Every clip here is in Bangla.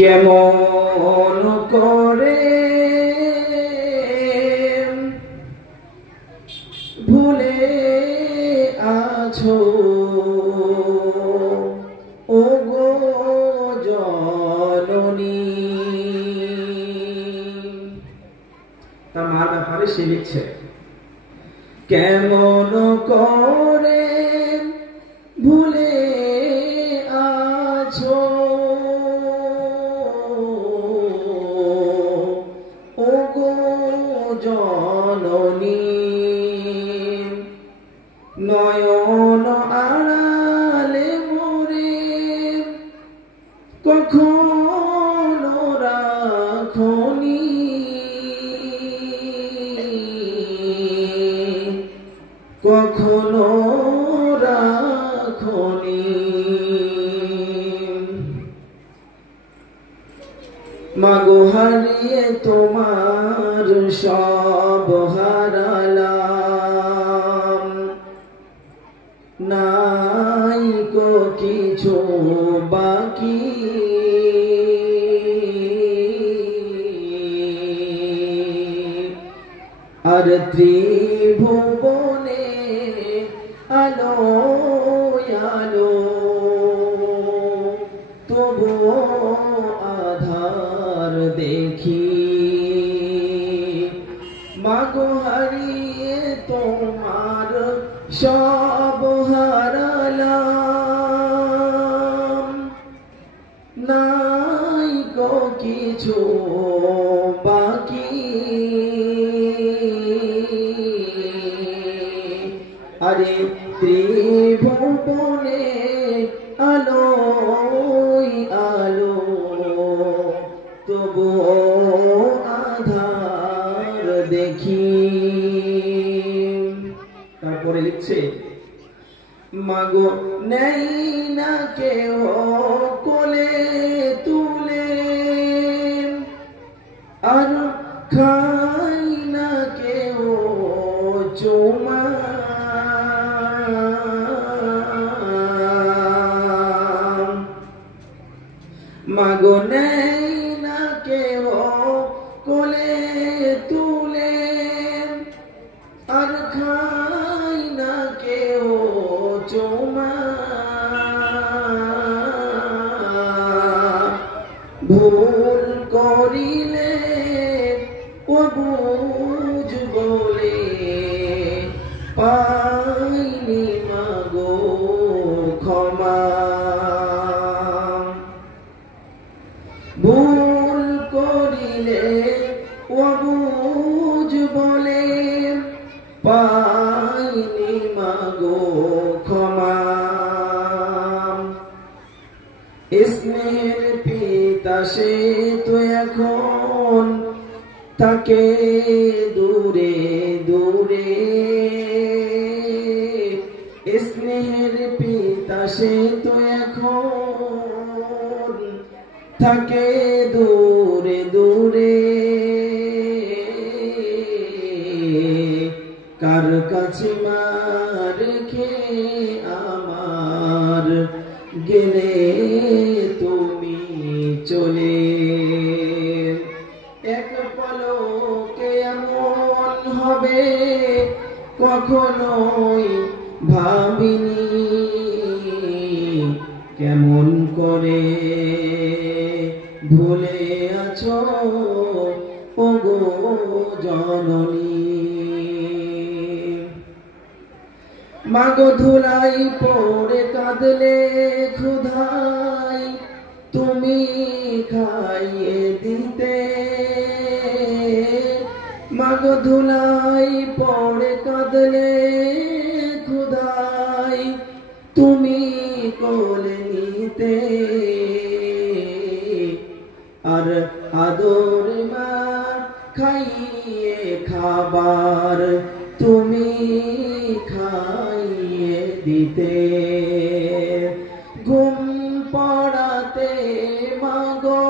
কেমন করে ভুলে আছো ওগো জননী। তার মার ব্যাপারে সে লিখছে, কেমন করে ভুলে আছো ওগো জননী, নয়ন আড়ালে মোরে কখনো রাখনি, কখনো রাখনি। মাগো হারিয়ে তোমার সব হারালাম, নাই কো কিছু বাকি, আর ত্রিভুবনে আলো আলো তবুও আধার দেখি। মাগো হারিয়ে তোমার সব হারালাম, নাই গো কিছু বাকি, আরে ত্রিভুবনে আলো আলো তবুও আধার দেখি। তারপরে লিখছে, মাগো নেই না কেউ কোলে তুলে, আর খাই না কেউ চুমা, মাগো নেই না কেউ কোলে তুলে, আর খাই না কেউ চুমা, ভুল করিলে ও বুঝ বলে পাইনি মাগো ক্ষমা, ভুল করিলে ও বুঝ বলে পাইনি মাগো ক্ষমা। স্নেহের পিতা সে তো এখন থাকে দূরে দূরে, স্নেহের পিতা সে তো এখন থাকে দূরে দূরে, কার কাছে মা রেখে আমার গেলে তুমি চলে, এক পলকে এমন হবে কখনোই ভাবিনি, কেমন করে ভুলে আছো ওগো জননী। মাগো ধুলাই পড়ে কাঁদলে ক্ষুধাই তুমি খাইয়ে দিতে, মাগো ধুলাই পড়ে কাঁদলে ক্ষুধাই তুমি কোলে নিতে, আর আদর মা খাইয়ে খাবার তুমি খাইয়ে দিতে, ঘুম পড়াতে মাগো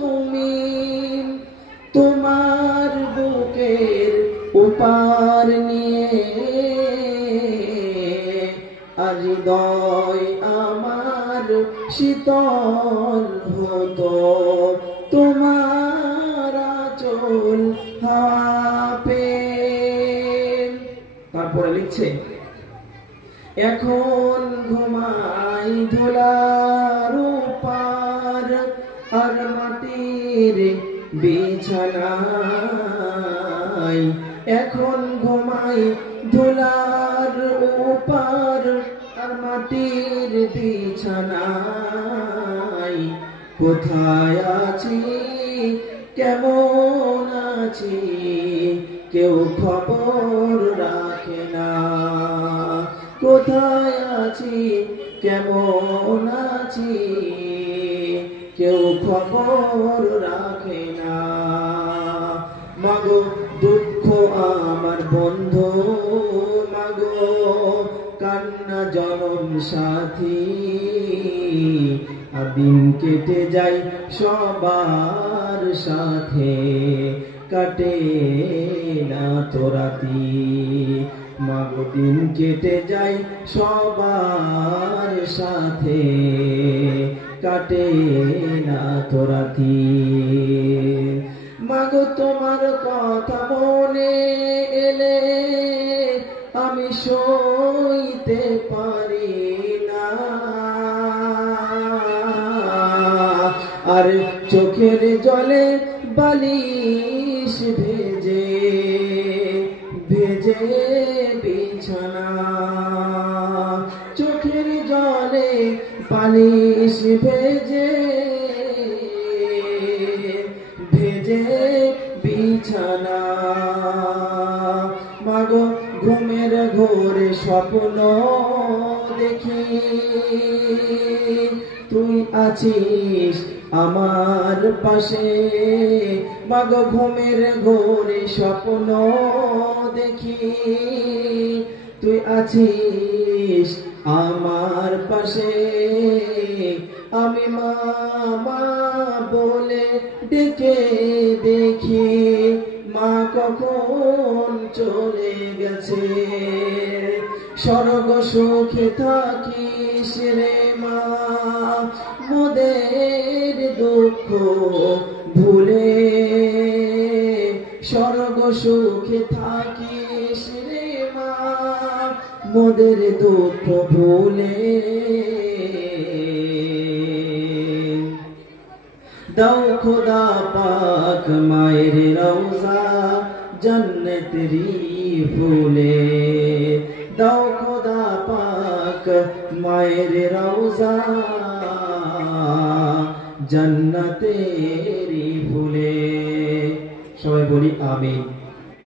তুমি তোমার বুকের উপার নিয়ে, আর হৃদয় আমার শীতল হতো, তোমার আঁচল হাওয়া পেয়ে। তারপরে লিখছে, এখন ঘুমাই ধুলার উপর আর মাটির বিছানায়, এখন ঘুমাই ধুলার উপর আর মাটির বিছানায়। কোথায় আছি কেমন আছি কেউ খবর রাখে না, কোথায় আছি কেমন আছি কেউ খবর রাখে না। মাগো দুঃখ আমার বন্ধু, মাগো কান্না জনম সাথী, দিন কেটে যায় সবার সাথে কাটে না তো রাতি। মাগো দিন কেটে যায় সবার সাথে কাটে না তো রাতি। মাগো তোমার কথা মনে এলে আমি সইতে পারি না, আর চোখের জলে বালিশ ভেজে ভেজে বিছানা, চোখের জলে বালিশ ভেজে ভেজে বিছানা। মাগো ঘুমের ঘোরে স্বপ্ন দেখি তুই আছিস আমার পাশে, মাগো ঘুমের ঘোরে স্বপ্ন দেখি তুই আছিস আমার পাশে। আমি মা মা বলে ডেকে দেখি মা কখন চলে গেছে। স্বর্গ সুখে থাকিস রে মা, মোদের দুঃখ ভুলে। স্বর্গ সুখে থাকিস রে মা, মোদের দুঃখ ভুলে। দাও খোদা পাক মায়ের রওজা জন্নতেরি ফুলে, দাও খোদা পাক মায়ের রওজা জন্নতেরি ফুলে। সবাই বলি আমিন।